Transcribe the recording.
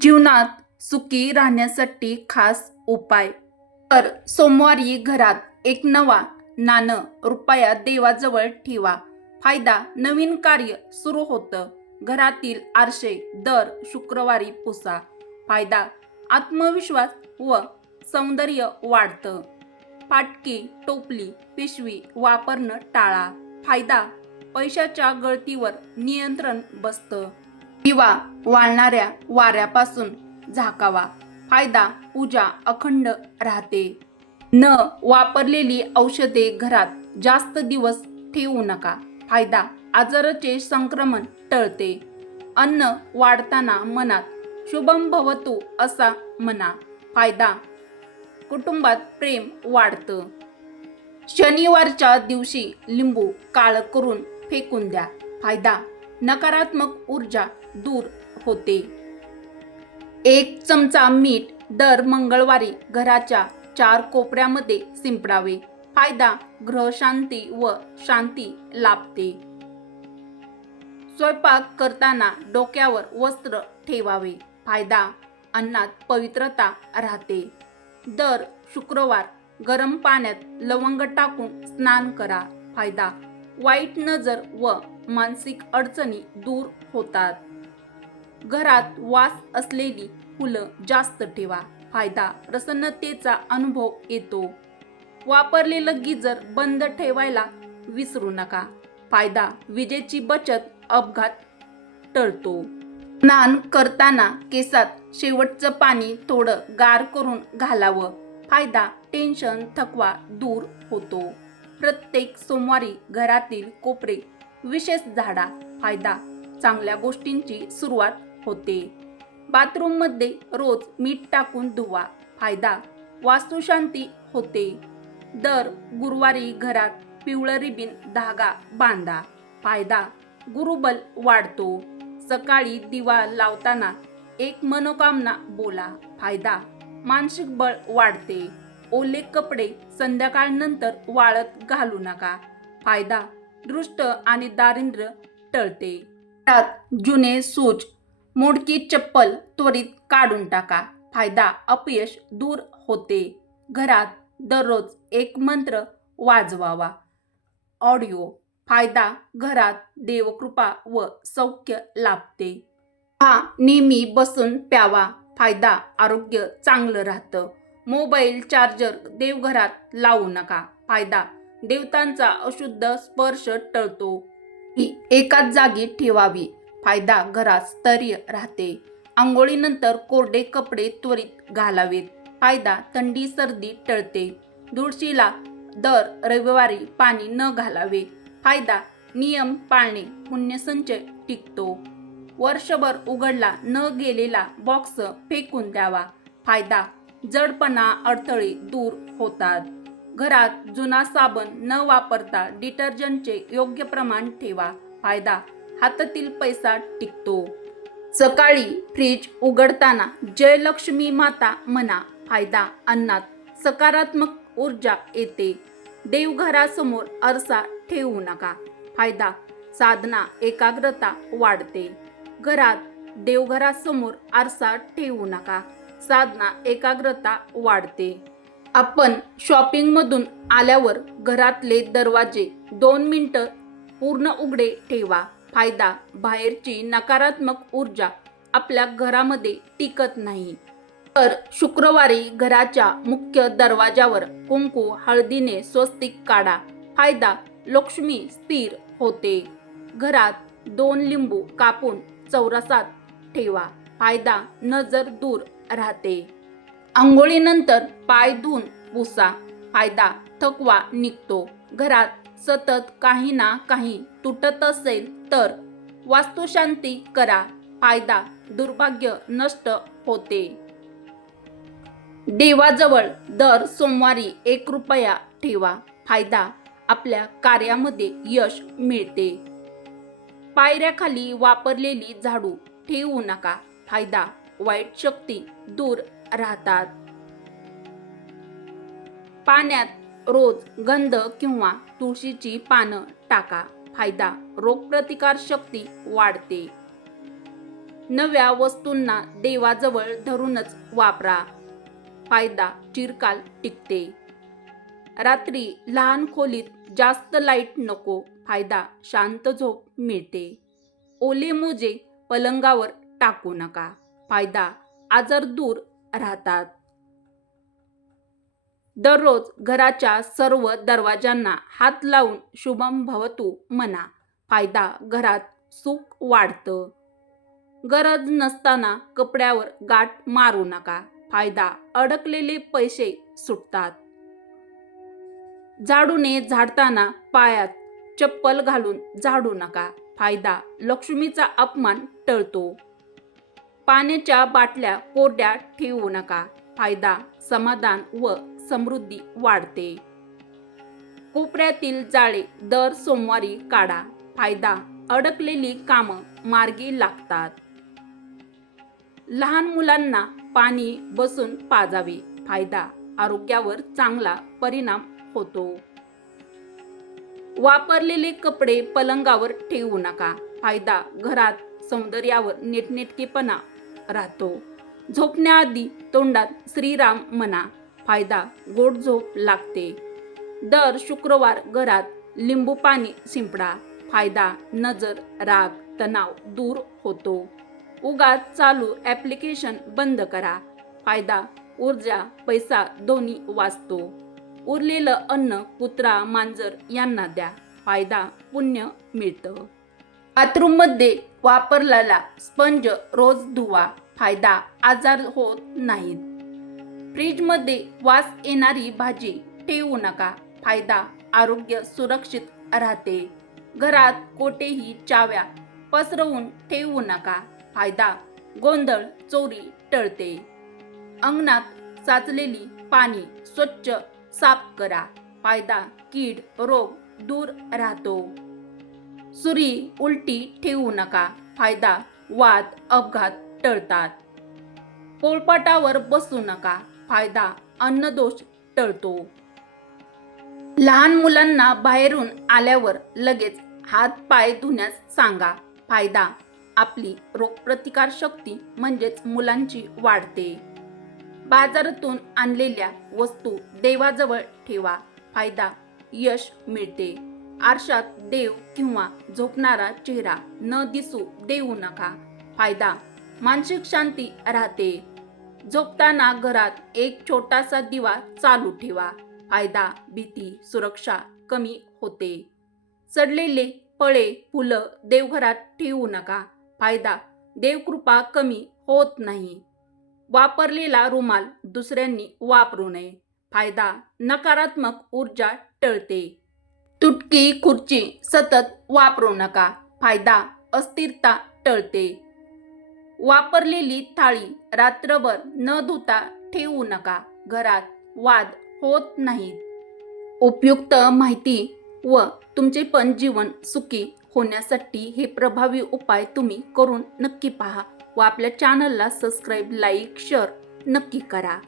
जीवनात सुखी राहण्यासाठी खास उपाय. तर सोमवारी घरात एक नवा नाणं रुपया देवाजवळ ठेवा. फायदा नवीन कार्य सुरू होतं. घरातील आरशे दर शुक्रवारी पुसा. फायदा आत्मविश्वास व सौंदर्य वाढतं. फाटकी टोपली पिशवी वापरणं टाळा. फायदा पैशाच्या गळतीवर नियंत्रण बसतं. किंवा वाळणाऱ्या वाऱ्यापासून झाकावा. फायदा पूजा अखंड राहते. न वापरलेली औषधे घरात जास्त दिवस ठेवू नका. फायदा आजाराचे संक्रमण टळते. अन्न वाढताना मनात शुभम भवतो असा म्हणा. फायदा कुटुंबात प्रेम वाढतं. शनिवारच्या दिवशी लिंबू काळ करून फेकून द्या. फायदा नकारात्मक ऊर्जा दूर होते. एक चमचा मीठ दर मंगळवारी घराच्या चार कोपऱ्यामध्ये शिंपडावे. फायदा ग्रहशांती व शांती लाभते. स्वयंपाक करताना डोक्यावर वस्त्र ठेवावे. फायदा अन्नात पवित्रता राहते. दर शुक्रवार गरम पाण्यात लवंग टाकून स्नान करा. फायदा वाईट नजर व मानसिक अडचणी दूर होतात. घरात वास असलेली फुलं जास्त ठेवा. फायदा प्रसन्नतेचा अनुभव येतो. वापरलेलं गिजर बंद ठेवायला विसरू नका. फायदा विजेची बचत अपघात टळतो. स्नान करताना केसात शेवटचं पाणी थोडं गार करून घालावं. फायदा टेन्शन थकवा दूर होतो. प्रत्येक सोमवारी घरातील कोपरे विशेष झाडा. फायदा चांगल्या गोष्टींची सुरुवात होते. बाथरूममध्ये रोज मीठ टाकून धुवा. फायदा वास्तुशांती होते. दर गुरुवारी घरात पिवळं रिबीन धागा बांधा. फायदा गुरुबल वाढतो. सकाळी दिवा लावताना एक मनोकामना बोला. फायदा मानसिक बळ वाढते. ओले कपडे संध्याकाळनंतर वाळत घालू नका. फायदा दृष्ट आणि दारिद्र्य टळते. त्यात जुने सूच मोडकी चप्पल त्वरित काढून टाका. फायदा अपयश दूर होते. घरात दररोज एक मंत्र वाजवावा. ऑडिओ फायदा घरात देवकृपा व सौख्य लाभते. हा नेहमी बसून प्यावा. फायदा आरोग्य चांगलं राहतं. मोबाईल चार्जर देवघरात लावू नका. फायदा देवतांचा अशुद्ध स्पर्श टळतो. ही एकाच जागी ठेवावी. फायदा घरात स्तरीय राहते. आंघोळीनंतर कोरडे कपडे त्वरित घालावेत. फायदा थंडी सर्दी टळते. तुळशीला दर रविवारी पाणी न घालावे. फायदा नियम पाळणे पुण्यसंचय टिकतो. वर्षभर उघडला न गेलेला बॉक्स फेकून द्यावा. फायदा जडपणा अडथळे दूर होतात. घरात जुना साबण न वापरता डिटर्जंटचे योग्य प्रमाण ठेवा. फायदा हातातील पैसा टिकतो. सकाळी फ्रीज उघडताना जयलक्ष्मी माता म्हणा फायदा अन्नात सकारात्मक ऊर्जा येते. देवघरासमोर आरसा ठेवू नका. फायदा साधना एकाग्रता वाढते. घरात देवघरासमोर आरसा ठेवू नका. साधना एकाग्रता वाढते. आपण शॉपिंगमधून आल्यावर घरातले दरवाजे दोन मिनटं पूर्ण उघडे ठेवा. फायदा बाहेरची नकारात्मक ऊर्जा आपल्या घरामध्ये टिकत नाही. तर शुक्रवारी घराच्या मुख्य दरवाजावर कुंकू हळदीने स्वस्तिक काढा. फायदा लक्ष्मी स्थिर होते. घरात दोन लिंबू कापून चौरसात ठेवा. फायदा नजर दूर राहते. आंघोळीनंतर पाय धुवून पुसा. फायदा थकवा निघतो. घरात सतत काही ना काही तुटत असेल तर वास्तुशांती करा. फायदा दुर्भाग्य नष्ट होते. देवाजवळ दर सोमवारी एक रुपया ठेवा. फायदा आपल्या कार्यामध्ये यश मिळते. पायऱ्याखाली वापरलेली झाडू ठेवू नका. फायदा वाईट शक्ती दूर राहतात. पाण्यात रोज गंध किंवा तुळशीची पानं टाका. फायदा रोगप्रतिकार शक्ती वाढते. नव्या वस्तूंना देवाजवळ धरूनच वापरा. फायदा चिरकाल टिकते. रात्री लहान खोलीत जास्त लाइट नको. फायदा शांत झोप मिळते. ओले मोजे पलंगावर टाकू नका. फायदा आजार दूर राहतात. दररोज घराच्या सर्व दरवाजांना हात लावून शुभम भवतू म्हणा फायदा घरात सुख वाढतं. गरज नसताना कपड्यावर गाठ मारू नका. फायदा अडकलेले पैसे सुटतात. झाडूने झाडताना पायात चप्पल घालून झाडू नका. फायदा लक्ष्मीचा अपमान टळतो. पाण्याच्या बाटल्या कोरड्या ठेवू नका. फायदा समाधान व समृद्धी वाढते. कोपऱ्यातील जाळे दर सोमवारी काढा. फायदा अडकलेली कामं मार्गी लागतात. लहान मुलांना पाणी बसून पाजावे. फायदा आरोग्यावर चांगला परिणाम होतो. वापरलेले कपडे पलंगावर ठेवू नका. फायदा घरात सौंदर्यावर नीटनेटकेपणा राहतो. झोपण्याआधी तोंडात श्रीराम म्हणा. फायदा गोड झोप लागते. दर शुक्रवार घरात लिंबू पाणी शिंपडा. फायदा नजर राग तणाव दूर होतो. उगाच चालू ॲप्लिकेशन बंद करा. फायदा ऊर्जा पैसा दोन्ही वाचतो. उरलेलं अन्न कुत्रा मांजर यांना द्या. फायदा पुण्य मिळतं. बाथरूममध्ये वापरलेला स्पंज रोज धुवा. फायदा आजार होत नाहीत. फ्रीजमध्ये वास येणारी भाजी ठेवू नका. फायदा आरोग्य सुरक्षित राहते. घरात कोठेही चाव्या पसरवून ठेवू नका. फायदा गोंधळ चोरी टळते. अंगणात साचलेली पाणी स्वच्छ साफ करा. फायदा कीड रोग दूर राहतो. सुरी उलटी ठेवू नका. फायदा वाद अपघात टळतात. पोळपाटावर बसू नका. फायदा अन्नदोष टळतो. लहान मुलांना बाहेरून आल्यावर लगेच हात पाय धुण्यास सांगा. फायदा आपली रोगप्रतिकार शक्ती म्हणजेच मुलांची वाढते. बाजारातून आणलेल्या वस्तू देवाजवळ ठेवा. फायदा यश मिळते. आरशात देव किंवा झोपणारा चेहरा न दिसू देऊ नका. फायदा मानसिक शांती राहते. झोपताना घरात एक छोटासा दिवा चालू ठेवा. फायदा भीती सुरक्षा कमी होते. सडलेले फळे फुलं देवघरात ठेवू नका. फायदा देवकृपा कमी होत नाही. वापरलेला रुमाल दुसऱ्यांनी वापरू नये. फायदा नकारात्मक ऊर्जा टळते. तुटकी खुर्ची सतत वापरू नका. फायदा अस्थिरता टळते. वापरलेली थाळी रात्रभर न धुता ठेवू नका. घरात वाद होत नाहीत. उपयुक्त माहिती व तुमचे पण जीवन सुखी होण्यासाठी हे प्रभावी उपाय तुम्ही करून नक्की पहा व आपल्या चॅनलला सबस्क्राईब लाईक शेअर नक्की करा.